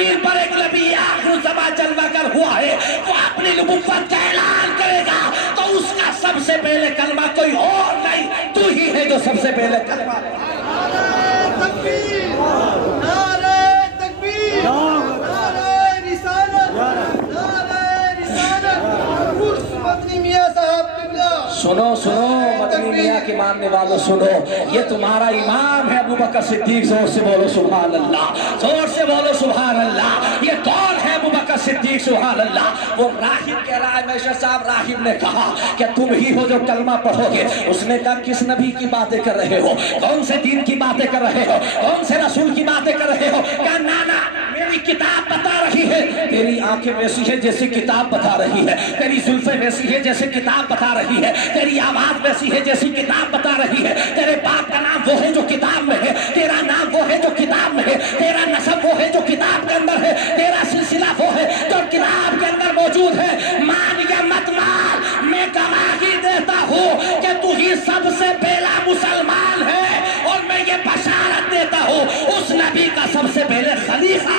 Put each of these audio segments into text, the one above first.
زمین پر ایک نبی آخر زمان جلوہ گر ہوا ہے، وہ اپنی نبوت کا اعلان کرے گا تو اس کا سب سے پہلے کلمہ کوئی اور نہیں، تو ہی ہے جو سب سے پہلے کلمہ ہے۔ نعرہ تکبیر، نعرہ تکبیر، نعرہ رسالت، نعرہ رسالت، مدنی میاں صاحب قبلہ۔ سنو مدنی میاں کے ماننے والوں سنو، یہ تمہارا امام ہے ابو بکر صدیق، زور سے بولو سبحان اللہ، زور سے بولو سبحان اللہ۔ یہ کون ہے ابو بکر صدیق؟ سبحان اللہ۔ وہ راہب کہہ رہا ہے، میشر صاحب راہب نے کہا کہ تم ہی ہو جو کلمہ پڑھو گے۔ اس نے کہا کس نبی کی باتیں کر رہے ہو، کون سے دین کی باتیں کر رہے ہو، کون سے رسول کی باتیں کر رہے ہو؟ کہا نانا میری کتاب بتا رہی ہے، تیری آنکھیں ویسی ہے جیسے کتاب بتا رہی ہے، تیری زلفیں ویسی ہے جیسے کتاب بتا رہی ہے، تیری آواز ویسی ہے جیسی کتاب بتا رہی ہے، تیرے باپ کا نام وہ ہے جو کتاب میں ہے، تیرا نام وہ ہے جو کتاب میں ہے، تیرا نسب وہ ہے جو کتاب کے اندر ہے، تیرا سلسلہ وہ ہے جو کتاب کے اندر موجود ہے۔ مان یا مت مان، میں گواہی دیتا ہوں کہ تو ہی سب سے پہلا مسلمان ہے، اور میں یہ بشارت دیتا ہوں اس نبی کا سب سے پہلے خلیفہ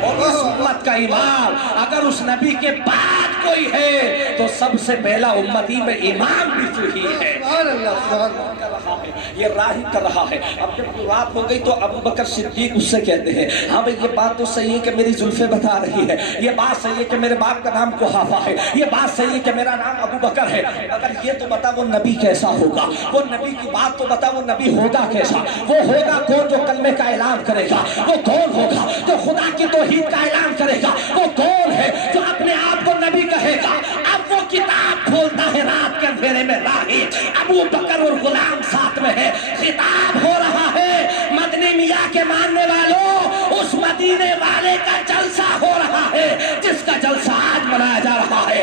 اور اس امت کا امام۔ اگر اس نبی کے بعد کوئی ہے تو سب سے پہلا امتی میں امام بھی تو ہی ہے۔ سبحان اللہ، سبحان اللہ۔ یہ راہب کر رہا ہے۔ اب جب رات ہو گئی تو ابو بکر صدیق اس سے کہتے ہیں ہاں بھئی یہ بات تو صحیح ہے کہ میری زلفیں بتا رہی ہے، یہ بات صحیح ہے کہ میرے باپ کا نام قحافہ ہے، یہ بات صحیح ہے کہ میرا نام ابو بکر ہے، اگر یہ تو بتا وہ نبی کیسا ہوگا، وہ نبی کی بات تو بتا وہ نبی ہوگا کیسا، وہ ہوگا کون جو کلمے کا اعلان کرے گا، وہ کون ہوگا جو خدا کی توحید کا اعلان کرے گا، وہ کون ہے جو اپنے آپ کو نبی کہے گا۔ اب وہ کتاب کھولتا ہے رات کے اندھیرے میں راہب، ابو بکر اور غلام ساتھ میں ہے، خطاب ہو رہا ہے مدنی میاں کے ماننے والوں، اس مدینے والے کا جلسہ ہو رہا ہے جس کا جلسہ آج منایا جا رہا ہے،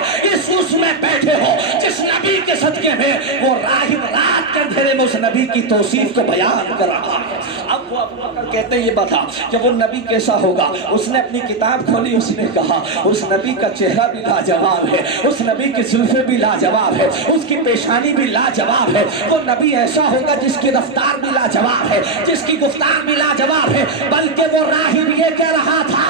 اس میں بیٹھے ہو جس نبی کے صدقے میں وہ راہب رات کے اندھیرے میں اس نبی کی توصیف کو بیان کر رہا ہے۔ اب وہ ابو بکر کہتے ہیں یہ بتا کہ وہ نبی کیسا ہوگا۔ اس نے اپنی کتاب کھولی، اس نے کہا اس نبی کا چہرہ بھی لاجواب ہے، اس نبی کی زلفیں بھی لاجواب ہے، اس کی پیشانی بھی لاجواب ہے، وہ نبی ایسا ہوگا جس کی رفتار بھی لاجواب ہے، جس کی گفتار بھی لاجواب ہے۔ بلکہ وہ راہب یہ کہہ رہا تھا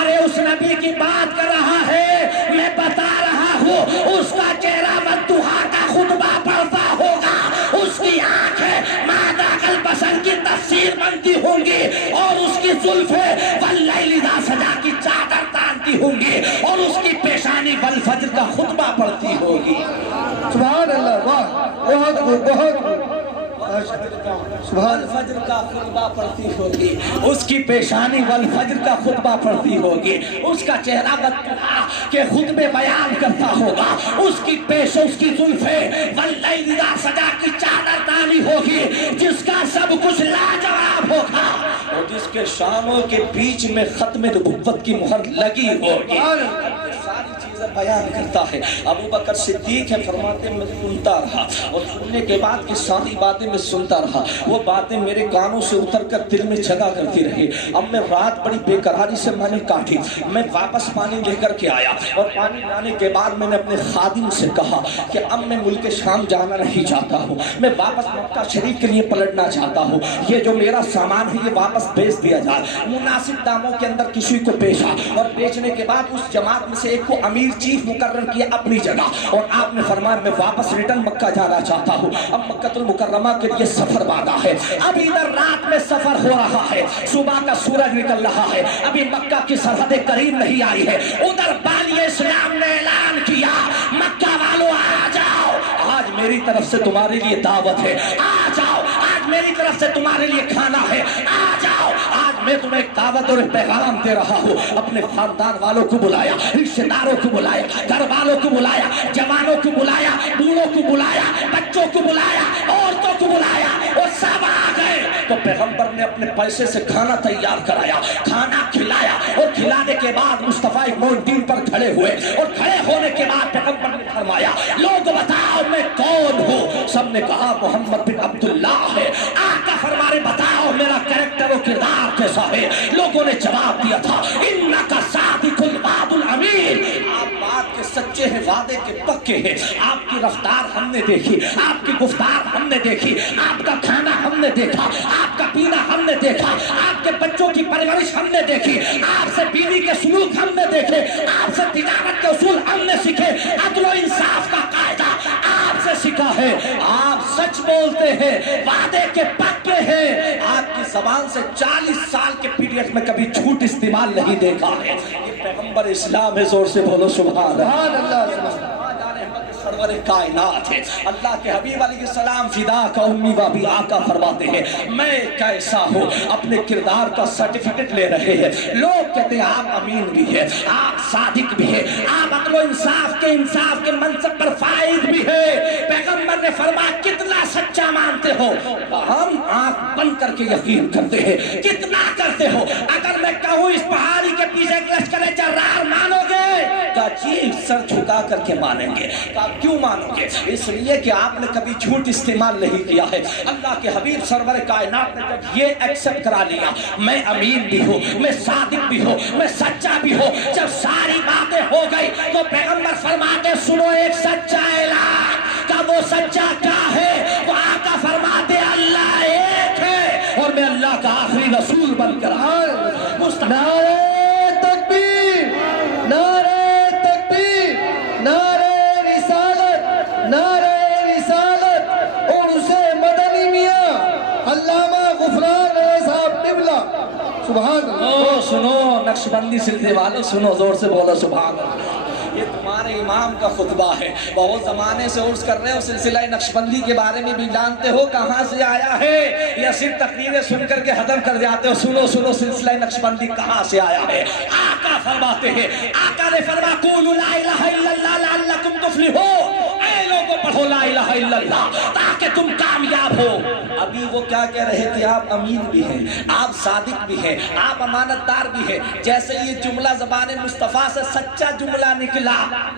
ارے اس نبی کی بات کر رہا ہے، میں بتا رہا ہوں اس کا چہرہ مدوحہ کا خطبہ پڑھتا ہوگا، اس کی آنکھیں مادہ البصر کی تفسیر بنتی ہوں گی، اور اس کی زلفیں واللیل اذا سجا کی چادر تانتی ہوں گی، اور اس کی پیشانی والفجر کا خطبہ پڑھتی ہوگی۔ سبحان اللہ، واہ، بہت خوب، بہت خوب۔ سبحان اللہ۔ والفجر کا خطبہ پڑھتی ہوگی، اس کی پیشانی والفجر کا خطبہ پڑھتی ہوگی، اس کا چہرہ مدوحہ کے خطبے بیان کرتا ہوگا، اس کی پیش اس کی زلفیں واللیل اذا سجا کی چادر تانی ہوگی، جس کا سب کچھ لاجواب ہوگا، اور جس کے شانوں کے بیچ میں ختم نبوت کی مہر لگی ہوگی۔ ساری چیزیں بیان کرتا ہے۔ ابو بکر صدیق ہے، فرماتے میں سنتا رہا، اور سننے کے بعد کی ساری باتیں میں سنتا رہا، وہ باتیں میرے کانوں سے اتر کر دل میں جگہ کرتی رہی۔ اب میں رات بڑی بے قراری سے میں نے کاٹی، میں واپس پانی لے کر کے آیا، اور پانی لانے کے بعد میں نے اپنے خادم سے کہا کہ اب میں ملک شام جانا نہیں چاہتا ہوں، میں واپس مکہ شریف کے لیے پلٹنا چاہتا ہوں، یہ جو میرا سامان ہے یہ واپس بیچ دیا جائے۔ مناسب داموں کے اندر کسی کو بیچا، اور بیچنے کے بعد اس جماعت میں سے ایک کو امیر چیف مقرر کیا اپنی جگہ، اور آپ نے فرمایا میں واپس ریٹرن مکہ جانا چاہتا ہوں، اب مکہ المکرمہ کے لیے سفر باندھا ہے، اب ادھر رات میں سفر ہو رہا ہے، صبح کا سورج نکل رہا ہے، ابھی مکہ کی سرحد قریب نہیں آئی ہے، ادھر بالی اسلام نے اعلان کیا مکہ والوں آ جاؤ، آج میری طرف سے تمہارے لیے دعوت ہے، آ جاؤ، آج میری طرف سے تمہارے لیے کھانا ہے، آ جاؤ، آج میں تمہیں ایک دعوت اور ایک پیغام دے رہا ہوں۔ اپنے خاندان والوں کو بلایا، رشتہ داروں کو بلایا، گھر والوں کو بلایا، جوانوں کو بلایا، بوڑھوں کو بلایا، بچوں کو بلایا، عورتوں کو بلایا، اور سب آ گئے۔ تو پیغمبر نے اپنے پیسے سے کھانا تیار کرایا، کھانا کھلایا، اور کھلانے کے بعد مصطفیٰ معین پر کھڑے ہوئے، اور کھڑے ہونے کے بعد پیغمبر نے فرمایا لوگ بتاؤ میں کون ہوں؟ سب نے کہا محمد بن عبداللہ ہے۔ آقا فرمانے بتاؤ میرا کریکٹر و کردار کیسا ہے؟ لوگوں نے جواب دیا تھا انکا صادق الوعد الامین، آپ بات کے سچے ہیں، وعدے وعدے کے پکے ہیں. آپ کی رفتار ہم نے دیکھی, آپ کی گفتار ہم نے دیکھی, آپ کا کھانا ہم نے دیکھا, آپ کا پینا ہم نے دیکھا, آپ کے بچوں کی پرورش ہم نے دیکھی, آپ سے بیوی کے سلوک ہم نے دیکھے, آپ سے تجارت کے اصول ہم نے سیکھے, عدل و انصاف کا قاعدہ آپ سے سیکھا ہے. آپ سچ بولتے ہیں, وعدے کے پکے ہیں, آپ کی زبان سے 40 سال کے پیریڈ میں کبھی جھوٹ استعمال نہیں دیکھا ہے. یہ پیغمبر اسلام ہے, زور سے بولو سبحان اللہ. سرور کائنات ہے. اللہ کے حبیب علیہ السلام فدا کا امی بابی آقا فرماتے ہیں میں کیسا ہوں, اپنے کردار کا سرٹیفکیٹ لے رہے ہیں. لوگ کہتے ہیں آپ امین بھی ہے, آپ صادق بھی ہے, آپ عدل و انصاف کے منصب پر فائز بھی ہے. پیغمبر نے فرمایا کتنا سچا مانتے ہو؟ ہم آنکھ بند کر کے یقین کرتے ہیں. کتنا کرتے ہو؟ اگر میں کہوں اس پہاڑی کے پیچھے لشکر جرار مانو گے؟ کہا جی سر جھکا کر کے مانیں گے. کہا کیوں مانو گے؟ اس لیے کہ آپ نے کبھی جھوٹ استعمال نہیں کیا ہے. اللہ کے حبیب سرور کائنات نے جب یہ ایکسپٹ کرا لیا میں امین بھی ہوں, میں صادق بھی ہوں, میں سچا بھی ہوں, جب ساری باتیں ہو گئی تو پیغمبر فرماتے سنو ایک سچا اعلان. کا وہ سچا کیا ہے؟ وہ آقا فرماتے اللہ ایک ہے اور میں اللہ کا آخری رسول بن کر نعرہ تکبیر, نعرہ تکبیر, نعرہ رسالت, نعرہ رسالت. اور اسے مدنی میاں علامہ غفران صاحب قبلہ. سبحان اللہ. سنو نقشبندی سلسلے والے سنو, زور سے بولو سبحان اللہ. یہ تمہارے امام کا خطبہ ہے. بہت زمانے سے عرض کر رہے ہو, سلسلہ نقشبندی کے بارے میں بھی جانتے ہو کہاں سے آیا ہے, یا صرف تقریریں سن کر کے ختم کر جاتے ہو؟ سنو سنو سلسلہ نقشبندی کہاں سے آیا ہے. آقا فرماتے ہیں, آقا نے فرمایا قولوا لا الہ الا اللہ لعلکم تفلحون. اے لوگوں پڑھو لا الہ الا اللہ تاکہ تم کامیاب ہو. ابھی وہ کیا کہہ رہے تھے؟ آپ امین بھی ہیں, آپ صادق بھی ہیں, آپ امانت دار بھی ہیں. جیسے یہ جملہ زبان مصطفیٰ سے سچا جملہ نکلا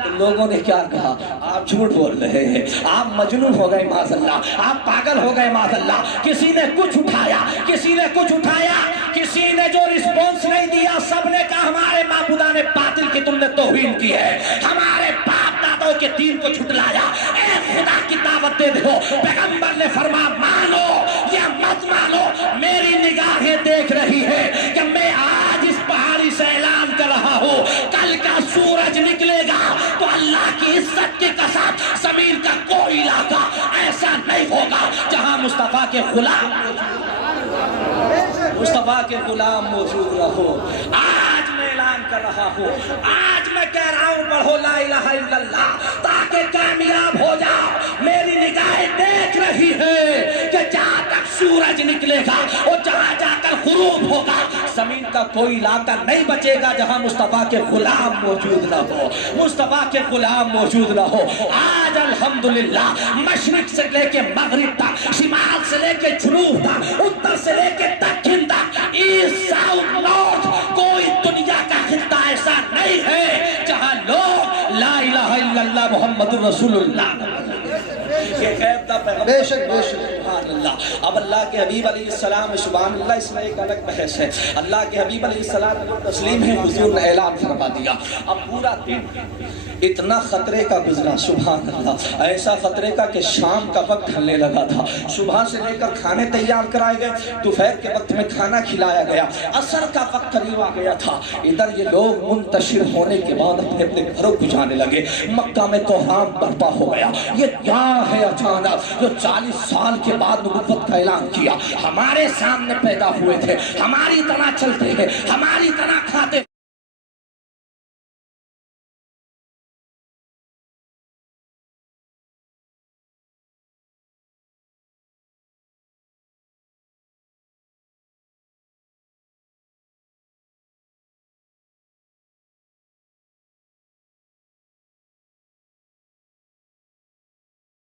تو لوگوں نے کیا کہا؟ آپ جھوٹ بول رہے ہیں, آپ مجنون ہو گئے معاذ اللہ, آپ پاگل ہو گئے معاذ اللہ. کسی نے کچھ اٹھایا, کسی نے کچھ اٹھایا, کسی نے جو رسپونس نہیں دیا سب نے کہا ہمارے معبودان باطل کی تم نے توہین کی ہے, ہمارے باپ دادوں کے دین کو جھٹلایا. اے خدا کی دعوت دے دو. پیغمبر نے فرمایا مانو یا مت مانو, میری نگاہیں دیکھ رہی ہے کہ میں آج اس پہاڑی سے اعلان کر رہا ہوں کل کا سورج نکلے گا تو اللہ کی عزت کی قسم زمین کا کوئی علاقہ ایسا نہیں ہوگا جہاں مصطفیٰ کے غلام موجود رہو. آج میں اعلان کر رہا ہوں, آج میں کہہ رہا ہوں پڑھو لا الہ الا اللہ تاکہ کامیاب ہو جاؤ. میری نگاہیں دیکھ رہی ہے کہ جہاں تک سورج نکلے گا اور جہاں جا کر غروب ہوگا زمین کا کوئی علاقہ نہیں بچے گا جہاں مصطفیٰ کے غلام موجود نہ ہو, مصطفیٰ کے غلام موجود نہ ہو. آج الحمدللہ مشرق سے لے کے مغرب تک, شمال سے لے کے جنوب تک, اتر سے لے کے دکن تک, ایسٹ ساؤتھ نارتھ, کوئی دنیا کا خطہ ایسا نہیں ہے جہاں لوگ لا الہ الا اللہ محمد رسول اللہ. یہ غیب دا پیغمبر بے شک بے شک. سبحان اللہ. اب اللہ کے حبیب علیہ السلام سبحان اللہ, اس میں ایک الگ بحث ہے. اللہ کے حبیب علیہ السلام کو تسلیم ہے, حضور نے اعلان فرما دیا. اب پورا دن اتنا خطرے کا گزرا سبحان اللہ, ایسا خطرے کا کہ شام کا وقت ڈھلنے لگا تھا. صبح سے لے کر کھانے تیار کرائے گئے, دوپہر کے وقت میں کھانا کھلایا گیا, عصر کا وقت قریب آ گیا تھا. ادھر یہ لوگ منتشر ہونے کے بعد اپنے اپنے گھروں کو جانے لگے. مکہ میں کوہرام برپا ہو گیا. یہ کیا ہے اچانک جو 40 سال کے بعد نبوت کا اعلان کیا؟ ہمارے سامنے پیدا ہوئے تھے, ہماری طرح چلتے ہیں, ہماری طرح کھاتے